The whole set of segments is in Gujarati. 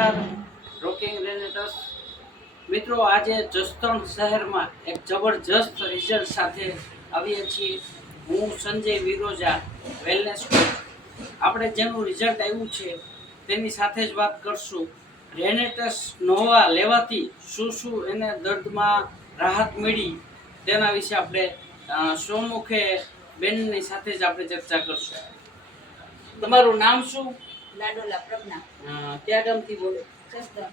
નમસ્કાર રોકિંગ રેનેટર્સ મિત્રો, આજે જસદણ શહેરમાં એક જબરજસ્ત રિઝલ્ટ સાથે આવીએ છીએ. હું સંજય વિરોજા, વેલનેસ કોચ. આપણે જેનું રિઝલ્ટ આવ્યું છે તેની સાથે જ વાત કરશું. રેનેટસ નોવા લેવાથી શું એને દર્દમાં રાહત મળી તેના વિશે આપણે સ્વમુખે બેનની સાથે જ આપણે ચર્ચા કરશું. તમારું નામ શું? લાડોલા પ્રજ્ઞા. ક્યાં ગામથી બોલો? જસદણ.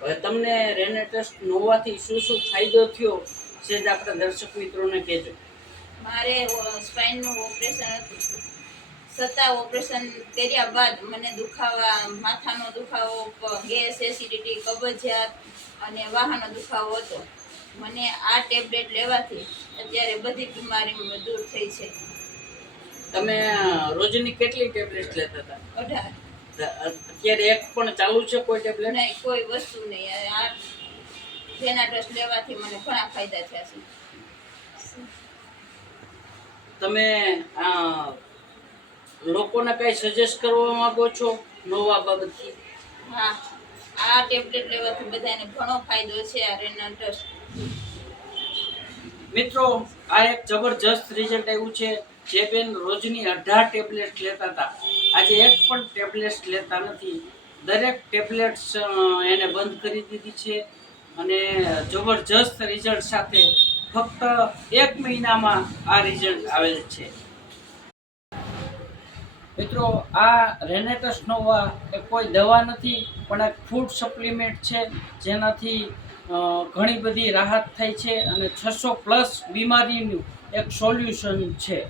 હવે તમને રેનેટસ નોવાથી શું ફાયદો થયો છે જ આપણા દર્શક મિત્રોને કહેજો. મારે સ્પાઇનનું ઓપરેશન હતું, છતાં ઓપરેશન કર્યા બાદ મને દુખાવા, માથાનો દુખાવો, ગેસ, એસિડિટી, કબજિયાત અને વાહાનો દુખાવો હતો. મને આ ટેબ્લેટ લેવાથી અત્યારે બધી બીમારી દૂર થઈ છે. તમે રોજની કેટલી ટેબ્લેટ લેતા હતા? 18. અત્યારે એક પણ ચાલુ છે કોઈ ટેબ્લેટ? નહીં, કોઈ વસ્તુ નહીં. આ રેનાટસ લેવાથી મને ઘણા ફાયદા થયા છે. તમે લોકોને કઈ સજેસ્ટ કરવા માંગો છો નોવા બાબતથી? હા, આ ટેબ્લેટ લેવાથી બધાને ઘણો ફાયદો છે. આ રેનાટસ મિત્રો, આ એક જબરજસ્ત રિઝલ્ટ આવ્યું છે. જે બેન રોજની 18 ટેબ્લેટ લેતા હતા, આજે એક પણ ટેબ્લેટ લેતા નથી. દરેક ટેબ્લેટ્સ એને બંધ કરી દીધી છે અને જબરજસ્ત રિઝલ્ટ સાથે ફક્ત 1 મહિનામાં આ રિઝલ્ટ આવેલ છે. મિત્રો, આ રેનેટસ નોવા એ કોઈ દવા નથી, પણ એક ફૂડ સપ્લિમેન્ટ છે, જેનાથી ઘણી બધી રાહત થાય છે અને 600+ બીમારીનું એક સોલ્યુશન છે.